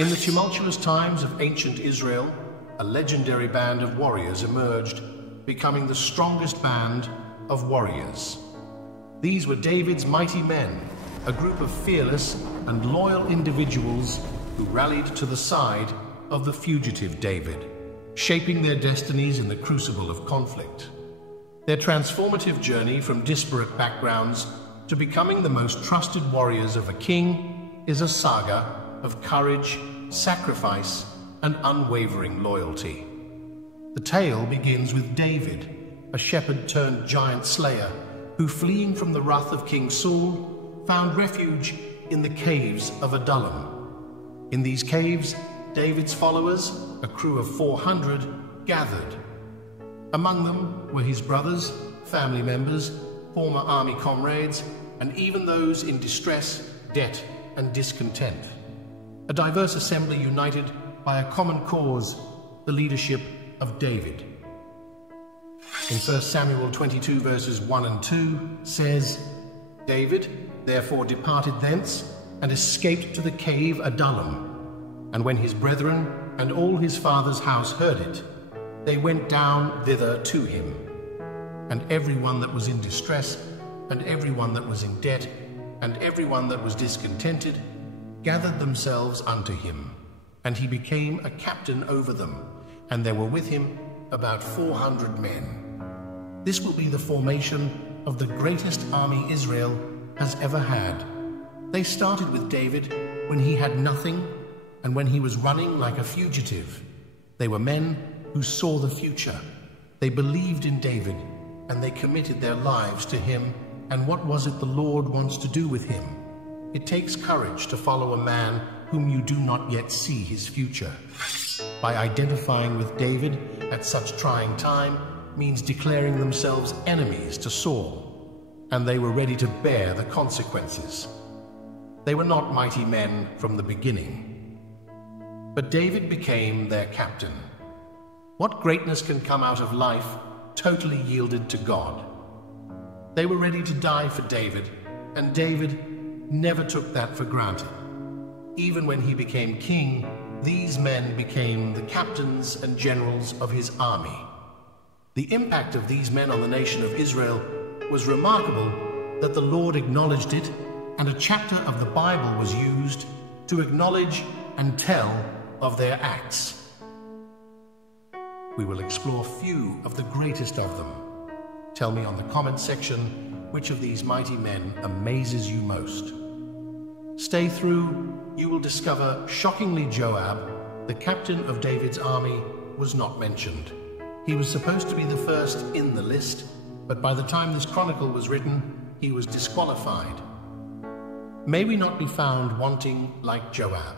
In the tumultuous times of ancient Israel, a legendary band of warriors emerged, becoming the strongest band of warriors. These were David's mighty men, a group of fearless and loyal individuals who rallied to the side of the fugitive David, shaping their destinies in the crucible of conflict. Their transformative journey from disparate backgrounds to becoming the most trusted warriors of a king is a saga of courage, sacrifice, and unwavering loyalty. The tale begins with David, a shepherd-turned-giant slayer who, fleeing from the wrath of King Saul, found refuge in the caves of Adullam. In these caves, David's followers, a crew of 400, gathered. Among them were his brothers, family members, former army comrades, and even those in distress, debt, and discontent. A diverse assembly united by a common cause, the leadership of David. In 1 Samuel 22 verses 1 and 2 says, David therefore departed thence and escaped to the cave Adullam. And when his brethren and all his father's house heard it, they went down thither to him. And everyone that was in distress, and everyone that was in debt, and everyone that was discontented, gathered themselves unto him, and he became a captain over them, and there were with him about 400 men. This will be the formation of the greatest army Israel has ever had. They started with David when he had nothing, and when he was running like a fugitive. They were men who saw the future. They believed in David, and they committed their lives to him and what was it the Lord wants to do with him. It takes courage to follow a man whom you do not yet see his future. By identifying with David at such trying time means declaring themselves enemies to Saul, and they were ready to bear the consequences. They were not mighty men from the beginning, but David became their captain. What greatness can come out of life totally yielded to God? They were ready to die for David, and David never took that for granted. Even when he became king, these men became the captains and generals of his army. The impact of these men on the nation of Israel was remarkable that the Lord acknowledged it, and a chapter of the Bible was used to acknowledge and tell of their acts. We will explore few of the greatest of them. Tell me on the comment section which of these mighty men amazes you most. Stay through, you will discover shockingly Joab, the captain of David's army, was not mentioned. He was supposed to be the first in the list, but by the time this chronicle was written, he was disqualified. May we not be found wanting like Joab.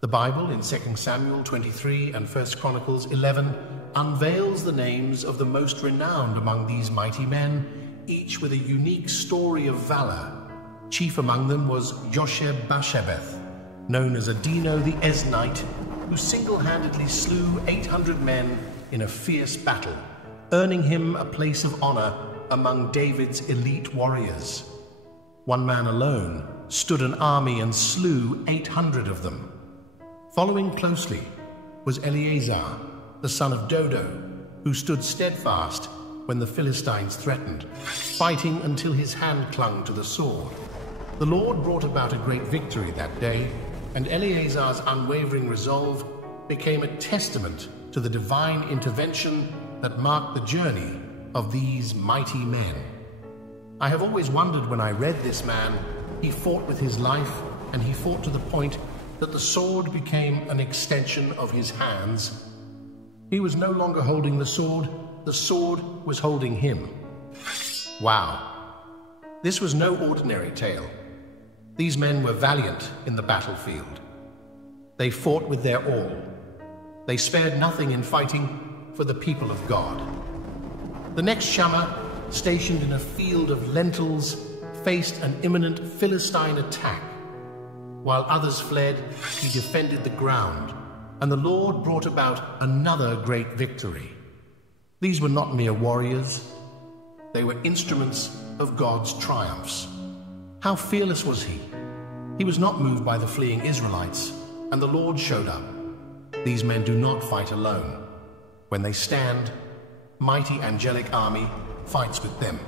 The Bible in 2 Samuel 23 and 1 Chronicles 11 unveils the names of the most renowned among these mighty men, each with a unique story of valor. Chief among them was Josheb-Basshebeth, known as Adino the Eznite, who single-handedly slew 800 men in a fierce battle, earning him a place of honor among David's elite warriors. One man alone stood an army and slew 800 of them. Following closely was Eleazar, the son of Dodo, who stood steadfast when the Philistines threatened, fighting until his hand clung to the sword. The Lord brought about a great victory that day, and Eleazar's unwavering resolve became a testament to the divine intervention that marked the journey of these mighty men. I have always wondered when I read this man, he fought with his life, and he fought to the point that the sword became an extension of his hands. He was no longer holding the sword was holding him. Wow. This was no ordinary tale. These men were valiant in the battlefield. They fought with their all. They spared nothing in fighting for the people of God. The next Shammah, stationed in a field of lentils, faced an imminent Philistine attack. While others fled, he defended the ground, and the Lord brought about another great victory. These were not mere warriors. They were instruments of God's triumphs. How fearless was he? He was not moved by the fleeing Israelites. and the Lord showed up. These men do not fight alone. When they stand, mighty angelic army fights with them,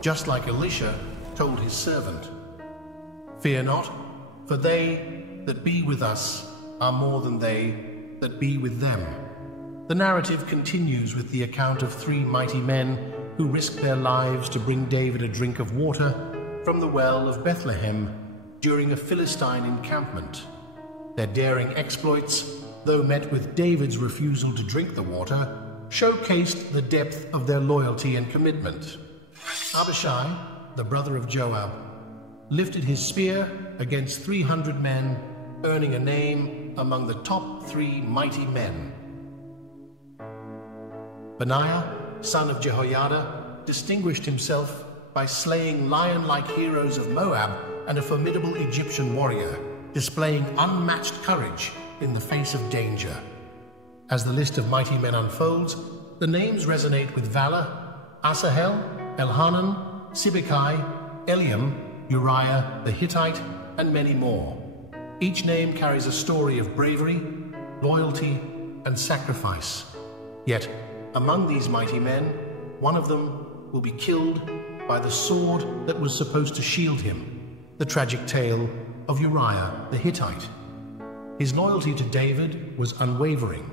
just like Elisha told his servant. Fear not, for they that be with us are more than they that be with them. The narrative continues with the account of 3 mighty men who risked their lives to bring David a drink of water from the well of Bethlehem during a Philistine encampment. Their daring exploits, though met with David's refusal to drink the water, showcased the depth of their loyalty and commitment. Abishai, the brother of Joab, lifted his spear against 300 men, earning a name among the top 3 mighty men. Benaiah, son of Jehoiada, distinguished himself by slaying lion-like heroes of Moab and a formidable Egyptian warrior, displaying unmatched courage in the face of danger. As the list of mighty men unfolds, the names resonate with valor: Asahel, Elhanan, Sibbecai, Eliam, Uriah the Hittite, and many more. Each name carries a story of bravery, loyalty, and sacrifice. Yet, among these mighty men, one of them will be killed by the sword that was supposed to shield him, the tragic tale of Uriah the Hittite. His loyalty to David was unwavering,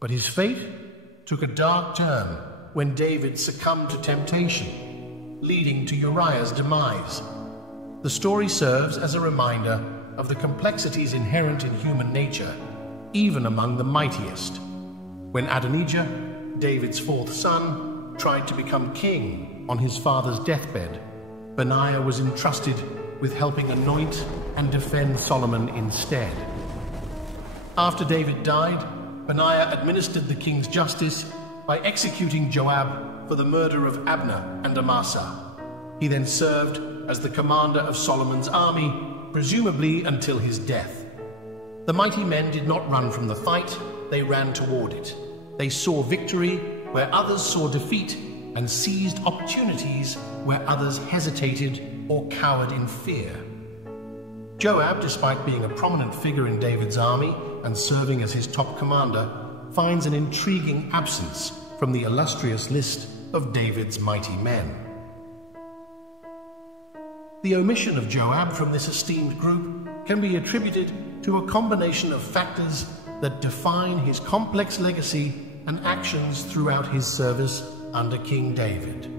but his fate took a dark turn when David succumbed to temptation, leading to Uriah's demise. The story serves as a reminder of the complexities inherent in human nature, even among the mightiest. When Adonijah, David's 4th son, tried to become king on his father's deathbed, Benaiah was entrusted with helping anoint and defend Solomon instead. After David died, Benaiah administered the king's justice by executing Joab for the murder of Abner and Amasa. He then served as the commander of Solomon's army, presumably until his death. The mighty men did not run from the fight, they ran toward it. They saw victory where others saw defeat and seized opportunities where others hesitated or cowered in fear. Joab, despite being a prominent figure in David's army and serving as his top commander, finds an intriguing absence from the illustrious list of David's mighty men. The omission of Joab from this esteemed group can be attributed to a combination of factors that define his complex legacy and actions throughout his service under King David.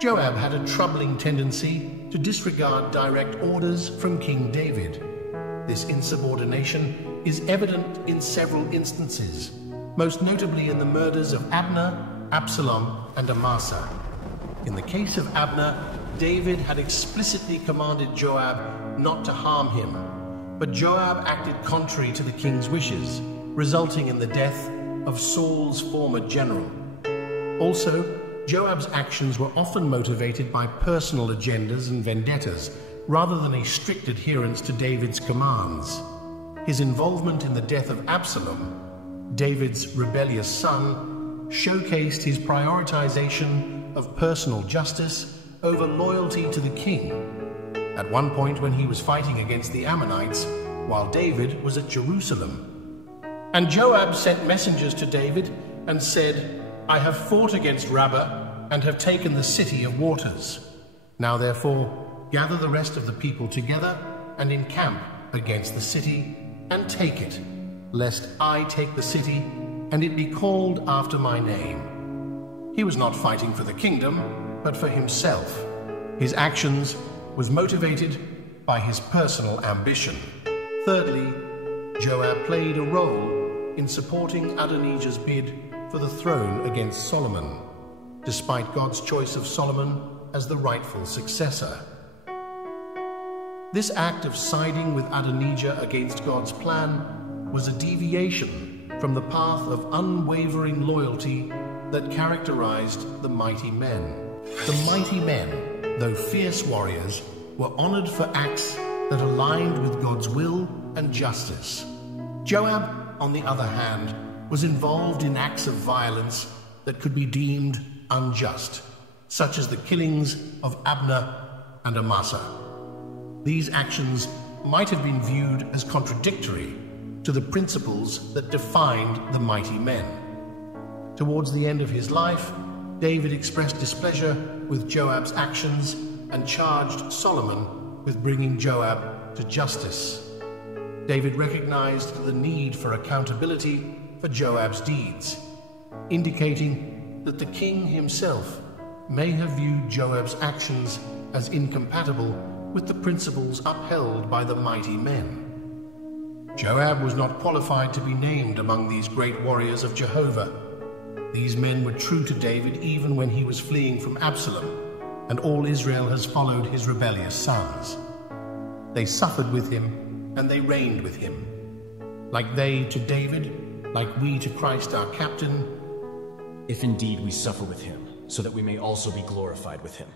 Joab had a troubling tendency to disregard direct orders from King David. This insubordination is evident in several instances, most notably in the murders of Abner, Absalom, and Amasa. In the case of Abner, David had explicitly commanded Joab not to harm him, but Joab acted contrary to the king's wishes, resulting in the death of Saul's former general. Also, Joab's actions were often motivated by personal agendas and vendettas, rather than a strict adherence to David's commands. His involvement in the death of Absalom, David's rebellious son, showcased his prioritization of personal justice over loyalty to the king. At one point when he was fighting against the Ammonites, while David was at Jerusalem. And Joab sent messengers to David and said, "I have fought against Rabbah and have taken the city of waters. Now therefore, gather the rest of the people together and encamp against the city and take it, lest I take the city and it be called after my name." He was not fighting for the kingdom, but for himself. His actions was motivated by his personal ambition. Thirdly, Joab played a role in supporting Adonijah's bid for the throne against Solomon, despite God's choice of Solomon as the rightful successor. This act of siding with Adonijah against God's plan was a deviation from the path of unwavering loyalty that characterized the mighty men. The mighty men, though fierce warriors, were honored for acts that aligned with God's will and justice. Joab, on the other hand, was involved in acts of violence that could be deemed unjust, such as the killings of Abner and Amasa. These actions might have been viewed as contradictory, to the principles that defined the mighty men. Towards the end of his life, David expressed displeasure with Joab's actions and charged Solomon with bringing Joab to justice. David recognized the need for accountability for Joab's deeds, indicating that the king himself may have viewed Joab's actions as incompatible with the principles upheld by the mighty men. Joab was not qualified to be named among these great warriors of Jehovah. These men were true to David even when he was fleeing from Absalom, and all Israel has followed his rebellious sons. They suffered with him, and they reigned with him. Like they to David, like we to Christ our captain, if indeed we suffer with him, so that we may also be glorified with him.